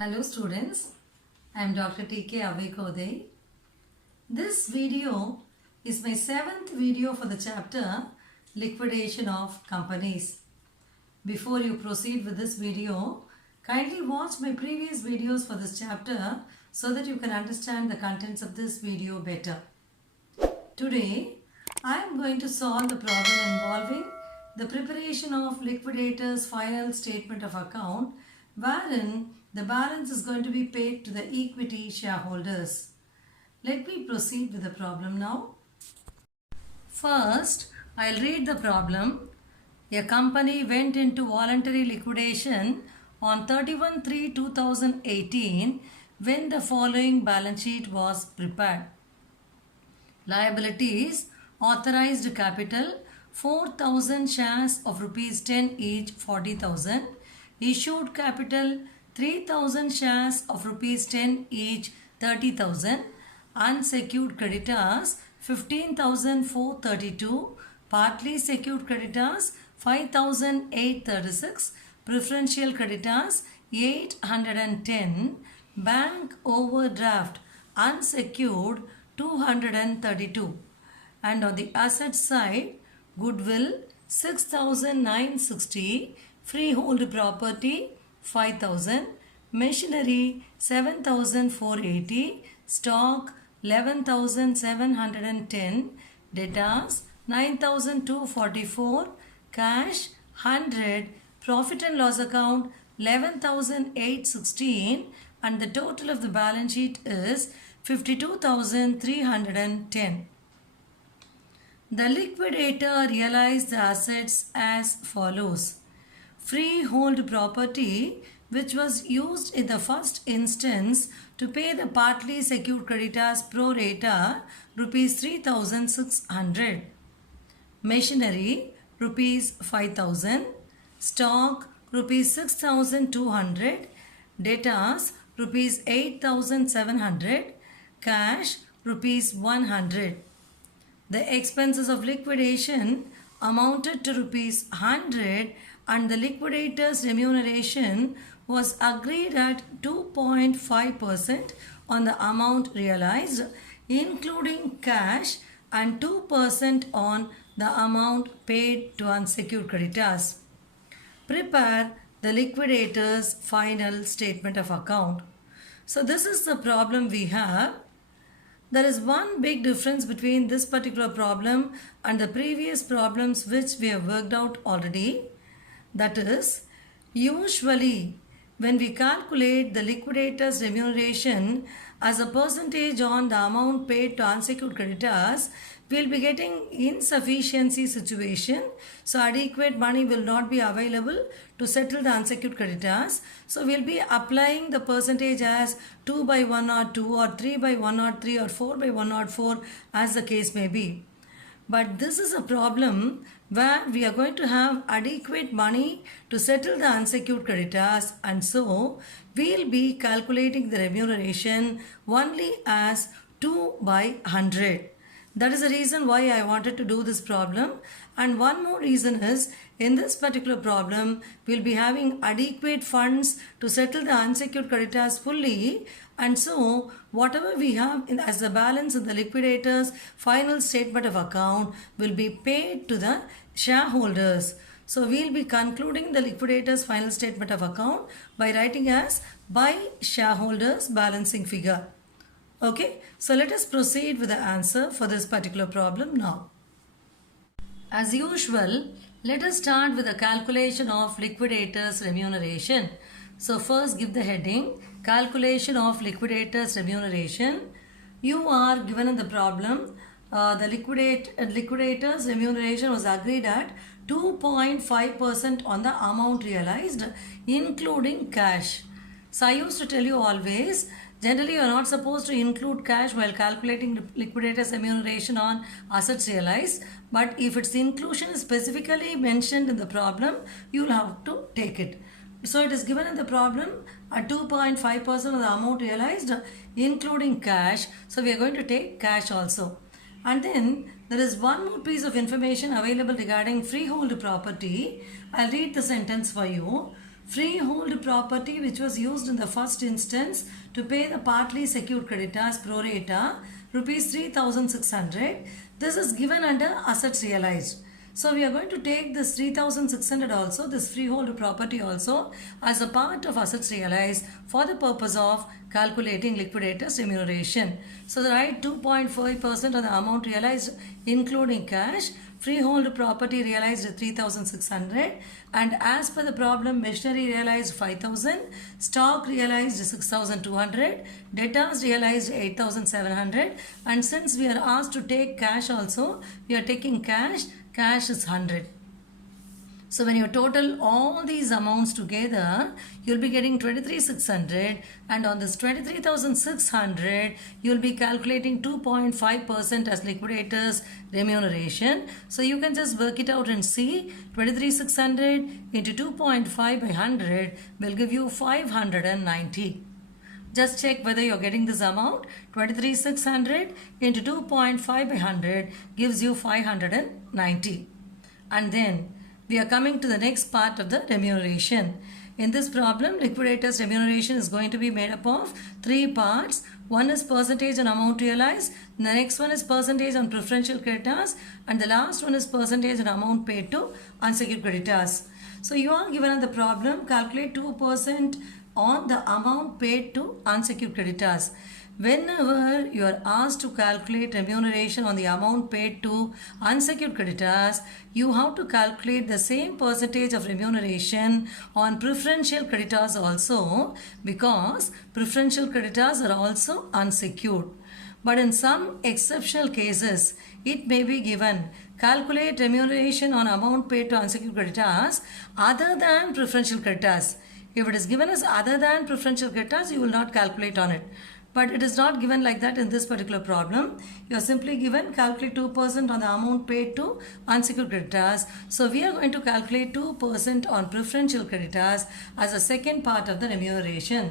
Hello students, I am Dr. T.K. Avekodai. This video is my 7th video for the chapter Liquidation of Companies. Before you proceed with this video, kindly watch my previous videos for this chapter so that you can understand the contents of this video better. Today, I am going to solve the problem involving the preparation of liquidator's final statement of account wherein the balance is going to be paid to the equity shareholders. Let me proceed with the problem now. First, I'll read the problem. A company went into voluntary liquidation on 31/3/2018 when the following balance sheet was prepared. Liabilities: authorized capital 4,000 shares of rupees 10 each 40,000. Issued capital 3,000 shares of rupees 10 each 30,000. Unsecured creditors 15,432. Partly secured creditors 5,836. Preferential creditors 810. Bank overdraft unsecured 232. And on the asset side, goodwill 6,960. Freehold property 5,000, machinery 7,480, stock 11,710, debtors 9,244, cash 100, profit and loss account 11,816, and the total of the balance sheet is 52,310. The liquidator realized the assets as follows. Freehold property, which was used in the first instance to pay the partly secured creditors pro rata rupees 3,600. Machinery rupees 5,000. Stock rupees 6,200. Debtors rupees 8,700. Cash rupees 100. The expenses of liquidation amounted to rupees 100 and the liquidator's remuneration was agreed at 2.5% on the amount realized, including cash, and 2% on the amount paid to unsecured creditors. Prepare the liquidator's final statement of account. So this is the problem we have. There is one big difference between this particular problem and the previous problems which we have worked out already. That is, usually when we calculate the liquidator's remuneration as a percentage on the amount paid to unsecured creditors, we will be getting insufficiency situation. So adequate money will not be available to settle the unsecured creditors. So we will be applying the percentage as 2/102 or 3/103 or 4/104 as the case may be. But this is a problem where we are going to have adequate money to settle the unsecured creditors, and so we will be calculating the remuneration only as 2/100. That is the reason why I wanted to do this problem. And one more reason is, in this particular problem, we will be having adequate funds to settle the unsecured creditors fully. And so, whatever we have as the balance in the liquidator's final statement of account will be paid to the shareholders. So, we will be concluding the liquidator's final statement of account by writing as by shareholders balancing figure. Okay, so let us proceed with the answer for this particular problem now. As usual, let us start with the calculation of liquidator's remuneration. So first give the heading, calculation of liquidator's remuneration. You are given in the problem, the liquidator's remuneration was agreed at 2.5% on the amount realized, including cash. So I used to tell you always, generally you are not supposed to include cash while calculating liquidator's remuneration on assets realized. But if its inclusion is specifically mentioned in the problem, you will have to take it. So it is given in the problem at 2.5% of the amount realized, including cash. So we are going to take cash also. And then there is one more piece of information available regarding freehold property. I'll read the sentence for you. freehold property which was used in the first instance to pay the partly secured creditors pro rata rupees 3600. This is given under assets realized. So we are going to take this 3600 also, this freehold property also, as a part of assets realized for the purpose of calculating liquidator's remuneration. So the write 2.5% of the amount realized including cash. Freehold property realized 3600, and as per the problem, machinery realized 5000, stock realized 6200, debtors realized 8700, and since we are asked to take cash also, we are taking cash. Cash is 100. So when you total all these amounts together, you'll be getting 23,600, and on this 23,600, you'll be calculating 2.5% as liquidator's remuneration. So you can just work it out and see 23,600 into 2.5 by 100 will give you 590. Just check whether you're getting this amount. 23,600 into 2.5 by 100 gives you 590. And then we are coming to the next part of the remuneration. In this problem, liquidator's remuneration is going to be made up of three parts. One is percentage on amount realized, the next one is percentage on preferential creditors, and the last one is percentage on amount paid to unsecured creditors. So you are given on the problem, calculate 2% on the amount paid to unsecured creditors. Whenever you are asked to calculate remuneration on the amount paid to unsecured creditors, you have to calculate the same percentage of remuneration on preferential creditors also, because preferential creditors are also unsecured. But in some exceptional cases, it may be given calculate remuneration on amount paid to unsecured creditors other than preferential creditors. If it is given as other than preferential creditors, you will not calculate on it. But it is not given like that in this particular problem. You are simply given calculate 2% on the amount paid to unsecured creditors. So we are going to calculate 2% on preferential creditors as a second part of the remuneration.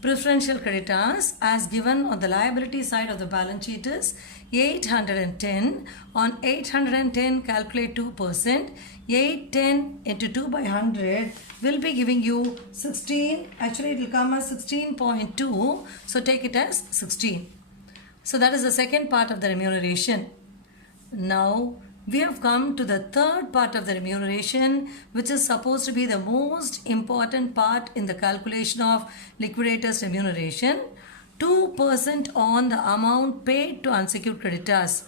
Preferential creditors as given on the liability side of the balance sheet is 810. On 810 calculate 2%. 810 into 2 by 100 will be giving you 16. Actually it will come as 16.2. So take it as 16. So that is the second part of the remuneration. Now we have come to the third part of the remuneration, which is supposed to be the most important part in the calculation of liquidator's remuneration. 2% on the amount paid to unsecured creditors.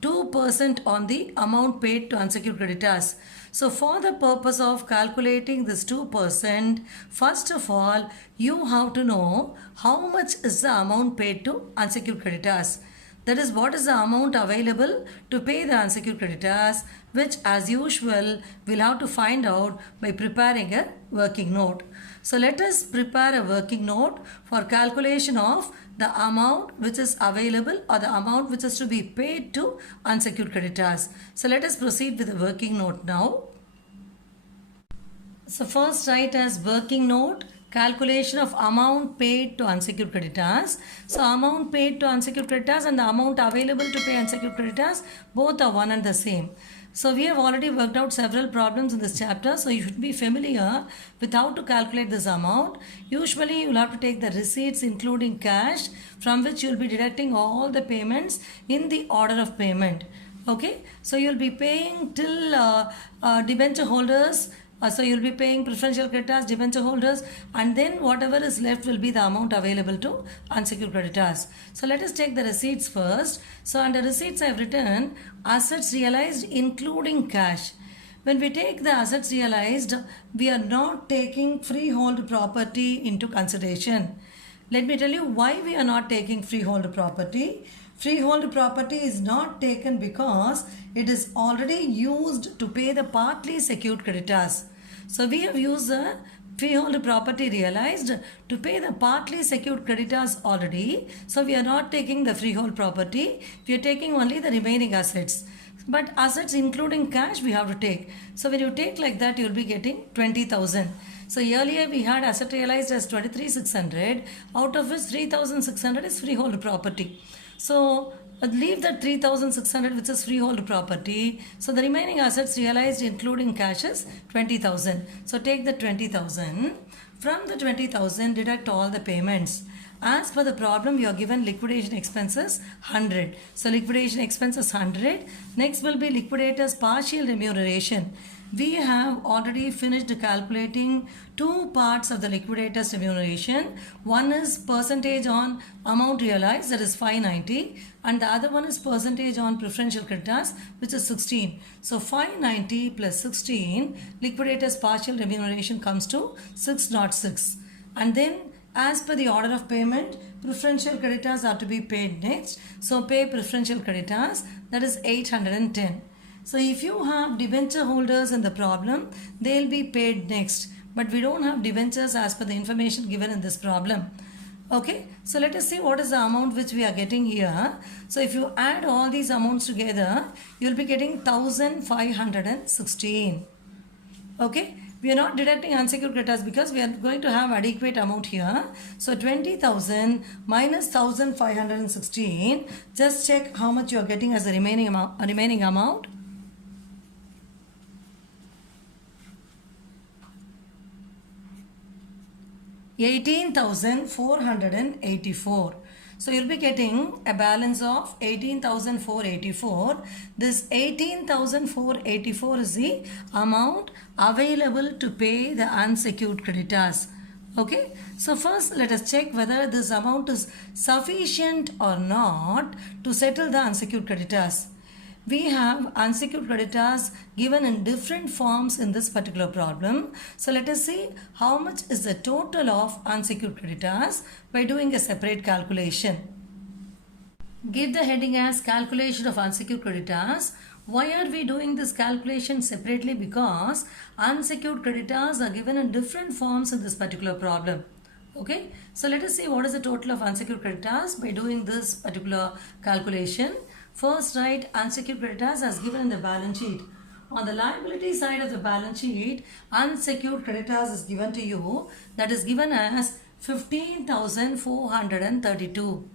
2% on the amount paid to unsecured creditors. So for the purpose of calculating this 2%, first of all, you have to know how much is the amount paid to unsecured creditors. That is, what is the amount available to pay the unsecured creditors, which as usual we'll have to find out by preparing a working note. So let us prepare a working note for calculation of the amount which is available or the amount which is to be paid to unsecured creditors. So let us proceed with the working note now. So first write as working note calculation of amount paid to unsecured creditors. So amount paid to unsecured creditors and the amount available to pay unsecured creditors, both are one and the same. So we have already worked out several problems in this chapter. So you should be familiar with how to calculate this amount. Usually you will have to take the receipts including cash, from which you will be deducting all the payments in the order of payment. Okay. So you will be paying till debenture holders. So you'll be paying preferential creditors, debenture holders, and then whatever is left will be the amount available to unsecured creditors. So let us take the receipts first. So under receipts I have written assets realized including cash. When we take the assets realized, we are not taking freehold property into consideration. Let me tell you why we are not taking freehold property. Freehold property is not taken because it is already used to pay the partly secured creditors. So we have used the freehold property realized to pay the partly secured creditors already. So we are not taking the freehold property. We are taking only the remaining assets. But assets including cash we have to take. So when you take like that, you will be getting 20,000. So earlier we had asset realized as 23,600, out of which 3,600 is freehold property. So But leave that 3,600 which is freehold property. So the remaining assets realized including cash is 20,000. So take the 20,000. From the 20,000 deduct all the payments. As per the problem, you are given liquidation expenses 100. So liquidation expenses 100. Next will be liquidator's partial remuneration. We have already finished calculating two parts of the liquidator's remuneration. One is percentage on amount realized, that is 590, and the other one is percentage on preferential creditors, which is 16. So 590 plus 16, liquidator's partial remuneration comes to 606. And then as per the order of payment, preferential creditors are to be paid next. So pay preferential creditors, that is 810. So if you have debenture holders in the problem, they will be paid next. But we don't have debentures as per the information given in this problem. Okay, so let us see what is the amount which we are getting here. So if you add all these amounts together, you will be getting 1,516. Okay, we are not deducting unsecured creditors because we are going to have adequate amount here. So 20,000 minus 1,516. Just check how much you are getting as a remaining amount. 18,484. So you'll be getting a balance of 18,484. This 18,484 is the amount available to pay the unsecured creditors. Okay, so first let us check whether this amount is sufficient or not to settle the unsecured creditors. We have unsecured creditors given in different forms in this particular problem. So let us see how much is the total of unsecured creditors by doing a separate calculation. Give the heading as calculation of unsecured creditors. Why are we doing this calculation separately? Because unsecured creditors are given in different forms in this particular problem. Okay, so let us see what is the total of unsecured creditors by doing this particular calculation. First, write unsecured creditors as given in the balance sheet. On the liability side of the balance sheet, unsecured creditors is given to you. That is given as 15,432.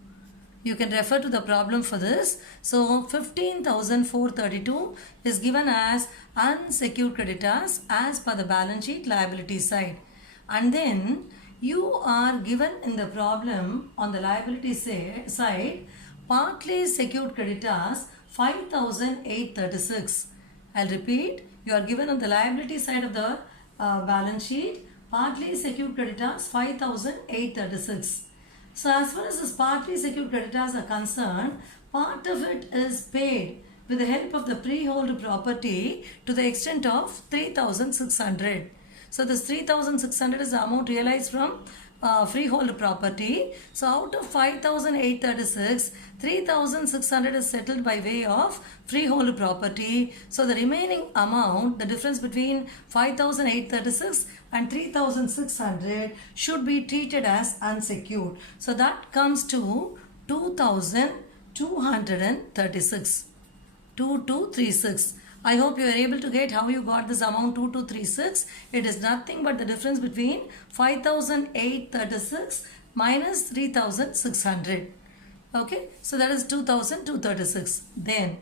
You can refer to the problem for this. So 15,432 is given as unsecured creditors as per the balance sheet liability side. And then you are given in the problem on the liability side partly secured creditors 5,836. I'll repeat, you are given on the liability side of the balance sheet partly secured creditors 5,836. So as far as this partly secured creditors are concerned, part of it is paid with the help of the freehold property to the extent of 3,600. So this 3,600 is the amount realized from freehold property. So out of 5,836, 3,600 is settled by way of freehold property. So the remaining amount, the difference between 5,836 and 3,600 should be treated as unsecured. So that comes to 2,236. 2236. I hope you are able to get how you got this amount 2236. It is nothing but the difference between 5,836 minus 3,600. Okay, so that is 2,236. Then,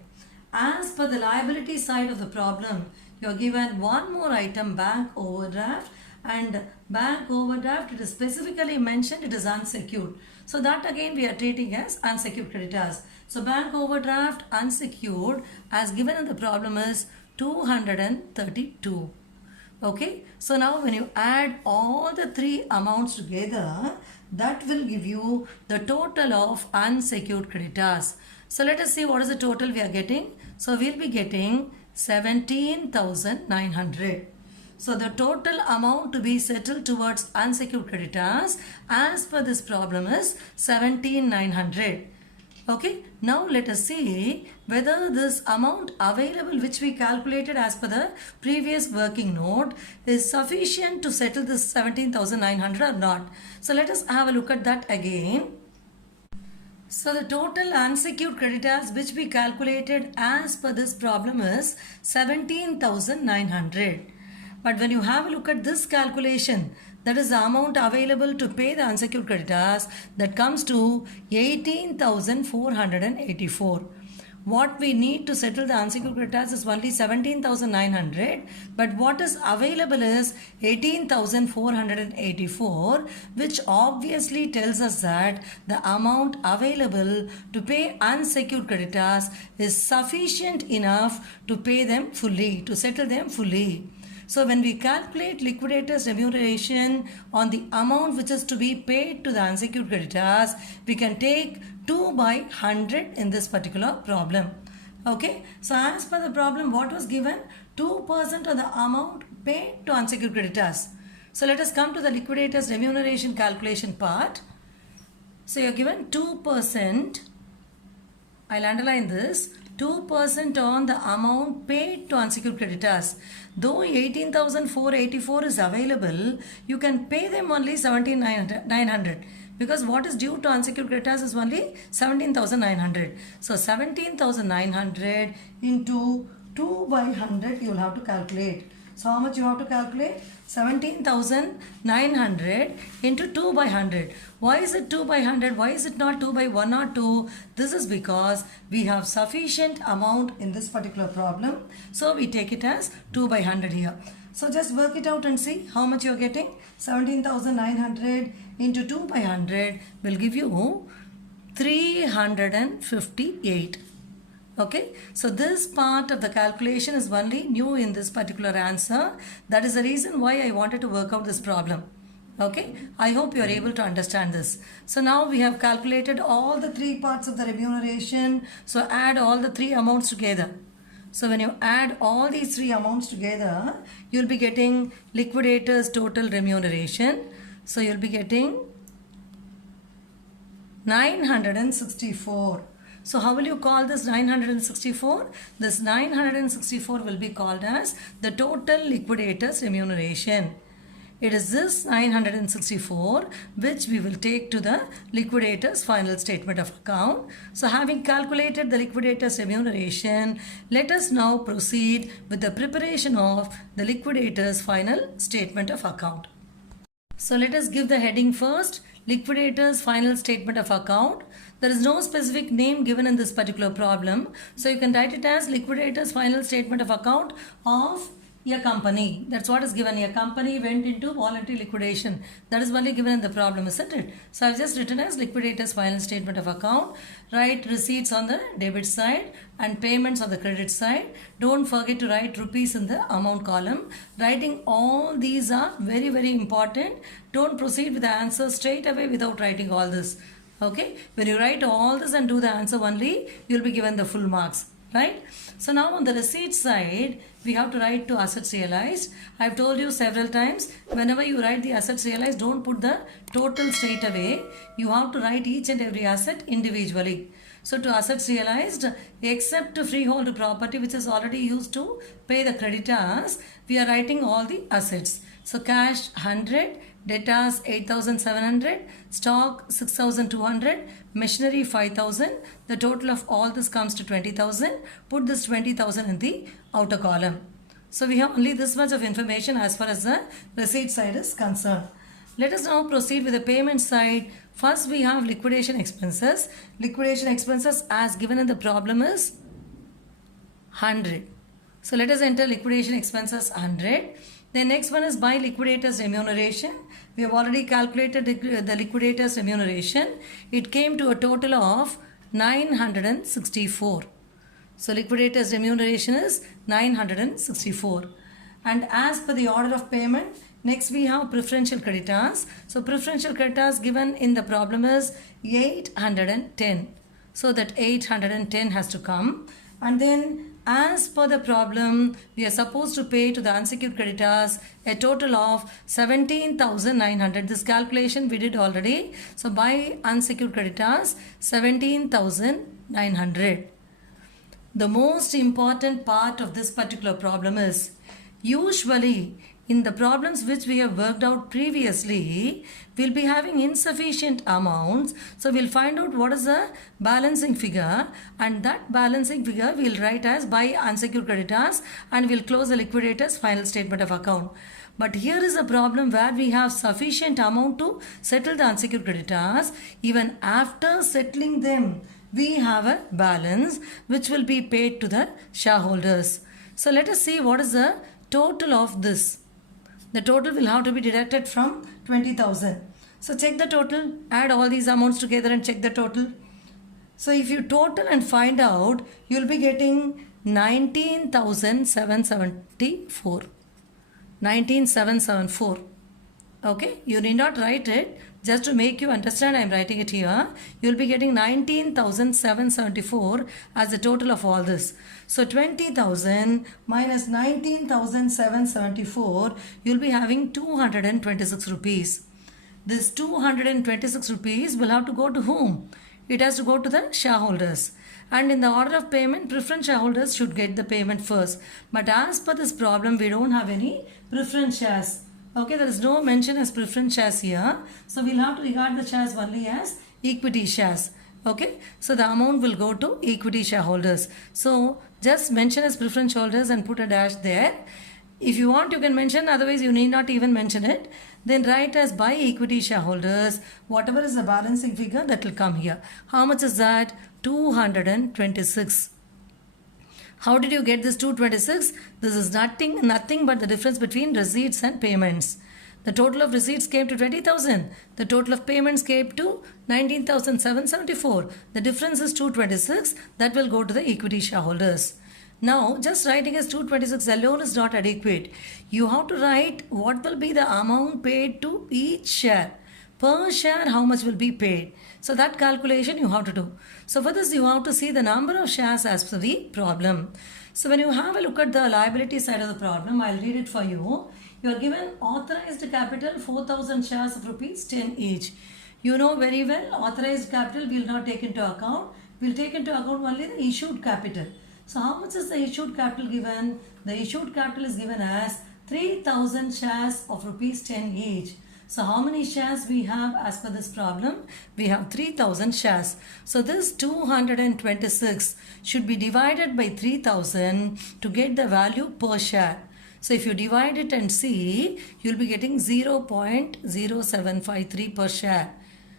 as per the liability side of the problem, you are given one more item, bank overdraft. And bank overdraft, it is specifically mentioned it is unsecured. So that again we are treating as unsecured creditors. So bank overdraft unsecured as given in the problem is 232. Okay, so now when you add all the three amounts together, that will give you the total of unsecured creditors. So let us see what is the total we are getting. So we'll be getting 17,900. So the total amount to be settled towards unsecured creditors as per this problem is 17,900. Okay, now let us see whether this amount available which we calculated as per the previous working note is sufficient to settle this 17,900 or not. So let us have a look at that again. So the total unsecured creditors which we calculated as per this problem is 17,900. But when you have a look at this calculation, that is the amount available to pay the unsecured creditors, that comes to 18,484. What we need to settle the unsecured creditors is only 17,900, but what is available is 18,484, which obviously tells us that the amount available to pay unsecured creditors is sufficient enough to pay them fully, to settle them fully. So when we calculate liquidators remuneration on the amount which is to be paid to the unsecured creditors, we can take 2 by 100 in this particular problem. Okay, so as per the problem, what was given? 2% of the amount paid to unsecured creditors. So let us come to the liquidators remuneration calculation part. So you are given 2%. I'll underline this. 2% on the amount paid to unsecured creditors. Though 18,484 is available, you can pay them only 17,900, because what is due to unsecured creditors is only 17,900. So 17,900 into 2 by 100 you will have to calculate. So how much you have to calculate? 17,900 into 2 by 100. Why is it 2 by 100? Why is it not 2 by 1 or 2? This is because we have sufficient amount in this particular problem. So we take it as 2 by 100 here. So just work it out and see how much you are getting. 17,900 into 2 by 100 will give you 358. Okay, so this part of the calculation is only new in this particular answer. That is the reason why I wanted to work out this problem. Okay, I hope you are able to understand this. So now we have calculated all the three parts of the remuneration. So add all the three amounts together. So when you add all these three amounts together, you'll be getting liquidators total remuneration. So you'll be getting 964. So how will you call this 964? This 964 will be called as the total liquidators remuneration. It is this 964 which we will take to the liquidators final statement of account. So having calculated the liquidators remuneration, let us now proceed with the preparation of the liquidators final statement of account. So let us give the heading first, liquidators final statement of account. There is no specific name given in this particular problem. So you can write it as liquidators final statement of account of a company. That's what is given. A company went into voluntary liquidation. That is only given in the problem, isn't it? So I've just written as liquidators final statement of account. Write receipts on the debit side and payments on the credit side. Don't forget to write rupees in the amount column. Writing all these are very, very important. Don't proceed with the answer straight away without writing all this. Okay, when you write all this and do the answer only, you will be given the full marks, right? So now on the receipt side, we have to write to assets realized. I have told you several times, whenever you write the assets realized, don't put the total straight away. You have to write each and every asset individually. So to assets realized, except freehold property which is already used to pay the creditors, we are writing all the assets. So cash 100, debtors 8,700, stock 6,200, machinery 5,000. The total of all this comes to 20,000. Put this 20,000 in the outer column. So we have only this much of information as far as the receipt side is concerned. Let us now proceed with the payment side. First we have liquidation expenses. Liquidation expenses as given in the problem is 100. So let us enter liquidation expenses 100. The next one is by liquidators remuneration. We have already calculated the liquidators remuneration. It came to a total of 964. So liquidators remuneration is 964. And as per the order of payment, next we have preferential creditors. So preferential creditors given in the problem is 810. So that 810 has to come. And then as per the problem, we are supposed to pay to the unsecured creditors a total of 17,900. This calculation we did already. So by unsecured creditors, 17,900. The most important part of this particular problem is, usually in the problems which we have worked out previously, we'll be having insufficient amounts. So we'll find out what is the balancing figure, and that balancing figure we'll write as by unsecured creditors, and we'll close the liquidator's final statement of account. But here is a problem where we have sufficient amount to settle the unsecured creditors. Even after settling them, we have a balance which will be paid to the shareholders. So let us see what is the total of this. The total will have to be deducted from 20,000. So check the total, add all these amounts together and check the total. So if you total and find out, you will be getting 19,774. 19,774. Okay, you need not write it. Just to make you understand, I am writing it here. You will be getting 19,774 as the total of all this. So 20,000 minus 19,774, you will be having 226 rupees. This 226 rupees will have to go to whom? It has to go to the shareholders. And in the order of payment, preference shareholders should get the payment first. But as per this problem, we don't have any preference shares. Okay, there is no mention as preference shares here. So we'll have to regard the shares only as equity shares. Okay, so the amount will go to equity shareholders. So just mention as preference shareholders and put a dash there. If you want, you can mention, otherwise you need not even mention it. Then write as by equity shareholders, whatever is the balancing figure that will come here. How much is that? 226. How did you get this 226? This is nothing but the difference between receipts and payments. The total of receipts came to 20,000. The total of payments came to 19,774. The difference is 226. That will go to the equity shareholders. Now, just writing as 226 alone is not adequate. You have to write what will be the amount paid to each share. Per share, how much will be paid. So that calculation you have to do. So for this, you have to see the number of shares as per the problem. So when you have a look at the liability side of the problem, I'll read it for you. You are given authorized capital 4,000 shares of rupees 10 each. You know very well, authorized capital we will not take into account. We will take into account only the issued capital. So how much is the issued capital given? The issued capital is given as 3,000 shares of rupees 10 each. So how many shares we have as per this problem? We have 3,000 shares. So this 226 should be divided by 3,000 to get the value per share. So if you divide it and see, you'll be getting 0.0753 per share.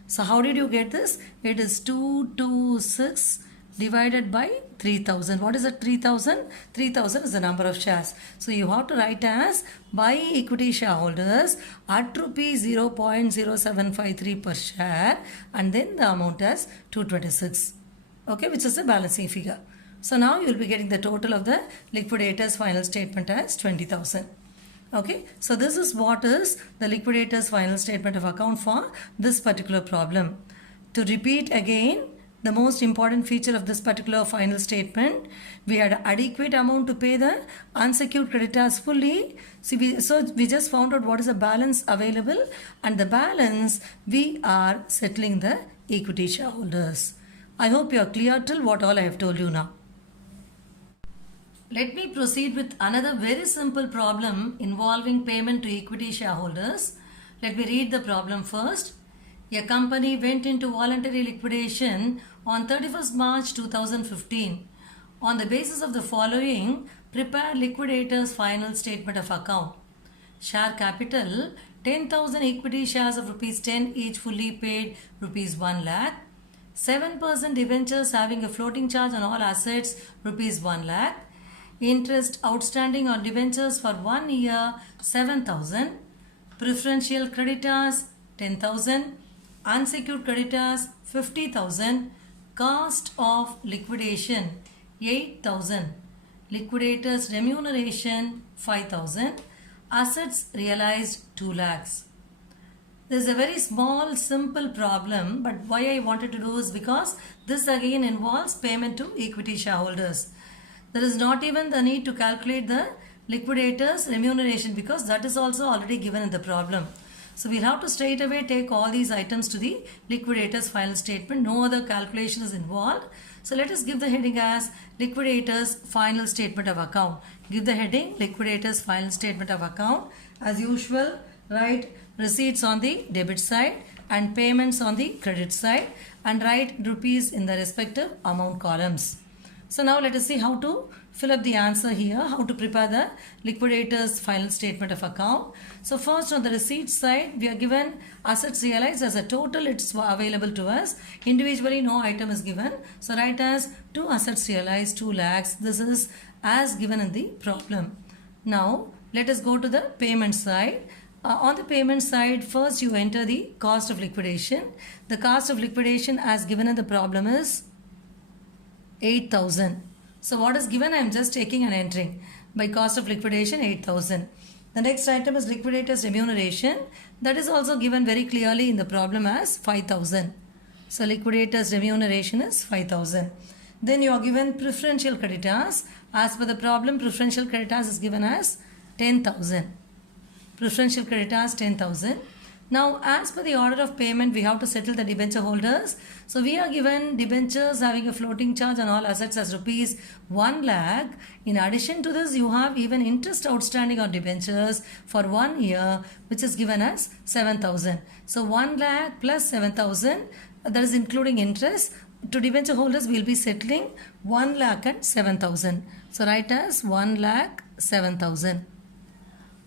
So how did you get this? It is 226 divided by 3,000. What is that 3,000? 3,000 is the number of shares. So you have to write as by equity shareholders at rupees 0.0753 per share, and then the amount as 226. Okay, which is the balancing figure. So now you will be getting the total of the liquidator's final statement as 20,000. Okay, so this is what is the liquidator's final statement of account for this particular problem. To repeat again, the most important feature of this particular final statement, we had adequate amount to pay the unsecured creditors fully. So we just found out what is the balance available, and the balance we are settling the equity shareholders. I hope you are clear till what all I have told you now. Let me proceed with another very simple problem involving payment to equity shareholders. Let me read the problem first. A company went into voluntary liquidation on 31st March 2015. On the basis of the following, prepare liquidator's final statement of account. Share capital 10,000 equity shares of rupees 10 each fully paid rupees 1 lakh. 7% debentures having a floating charge on all assets rupees 1 lakh. Interest outstanding on debentures for 1 year 7,000. Preferential creditors 10,000. Unsecured creditors 50,000. Cost of liquidation 8,000. Liquidators remuneration 5,000. Assets realized 2 lakhs. This is a very small simple problem, but why I wanted to do is because this again involves payment to equity shareholders. There is not even the need to calculate the liquidators remuneration because that is also already given in the problem. So we'll have to straight away take all these items to the liquidator's final statement. No other calculation is involved. So let us give the heading as Liquidator's Final Statement of Account. Give the heading Liquidator's Final Statement of Account. As usual, write receipts on the debit side and payments on the credit side, and write rupees in the respective amount columns. So now let us see how to fill up the answer here, how to prepare the liquidator's final statement of account. So first, on the receipt side, we are given assets realized as a total, it's available to us. Individually, no item is given. So write as 2 assets realized, 2 lakhs. This is as given in the problem. Now let us go to the payment side. On the payment side, first you enter the cost of liquidation. The cost of liquidation as given in the problem is 8,000. So what is given, I am just taking and entering. By cost of liquidation, 8,000. The next item is liquidator's remuneration. That is also given very clearly in the problem as 5,000. So liquidator's remuneration is 5,000. Then you are given preferential creditors. As per the problem, preferential creditors is given as 10,000. Preferential creditors 10,000. Now as per the order of payment, we have to settle the debenture holders. So we are given debentures having a floating charge on all assets as rupees 1 lakh. In addition to this, you have even interest outstanding on debentures for 1 year, which is given as 7,000. So 1 lakh plus 7,000, that is including interest. To debenture holders, we will be settling 1 lakh and 7,000. So write as 1 lakh 7,000.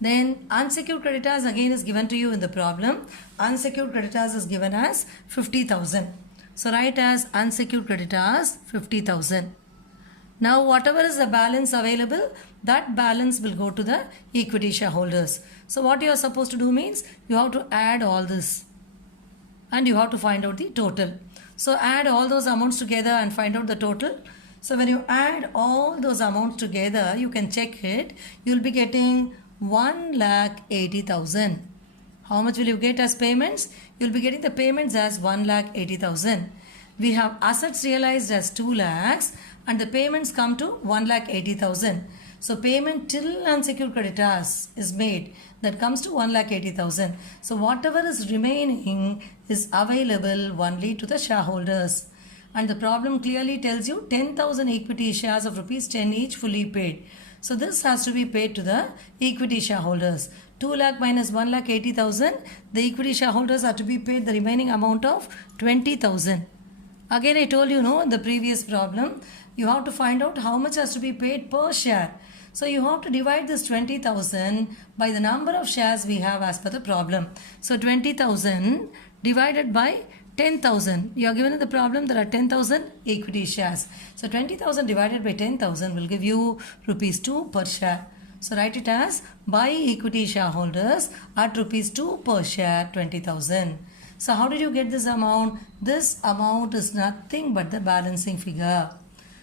Then unsecured creditors again is given to you in the problem. Unsecured creditors is given as 50,000. So write as unsecured creditors 50,000. Now whatever is the balance available, that balance will go to the equity shareholders. So what you are supposed to do means you have to add all this and you have to find out the total. So add all those amounts together and find out the total. So when you add all those amounts together, you can check it. You will be getting 1,80,000. How much will you get as payments? You will be getting the payments as 1,80,000. We have assets realized as 2 lakhs and the payments come to 1,80,000. So payment till unsecured creditors is made. That comes to 1,80,000. So whatever is remaining is available only to the shareholders. And the problem clearly tells you 10,000 equity shares of rupees 10 each fully paid. So this has to be paid to the equity shareholders. 2 lakh minus 1,80,000. The equity shareholders are to be paid the remaining amount of 20,000. Again, I told you, in the previous problem, you have to find out how much has to be paid per share. So you have to divide this 20,000 by the number of shares we have as per the problem. So 20,000 divided by 10,000. You are given in the problem there are 10,000 equity shares. So 20,000 divided by 10,000 will give you rupees 2 per share. So write it as by equity shareholders at rupees 2 per share 20,000. So how did you get this amount? This amount is nothing but the balancing figure.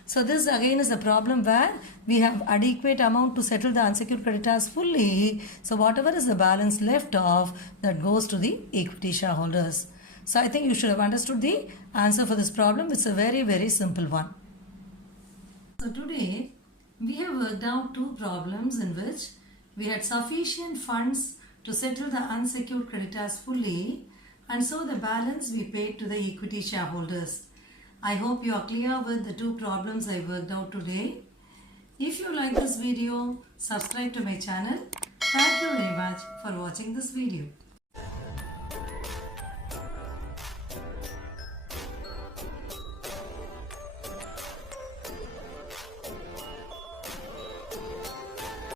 So this again is a problem where we have adequate amount to settle the unsecured creditors fully. So whatever is the balance left off, that goes to the equity shareholders. So I think you should have understood the answer for this problem. It's a very, very simple one. So today we have worked out 2 problems in which we had sufficient funds to settle the unsecured creditors fully, and so the balance we paid to the equity shareholders. I hope you are clear with the 2 problems I worked out today. If you like this video, subscribe to my channel. Thank you very much for watching this video.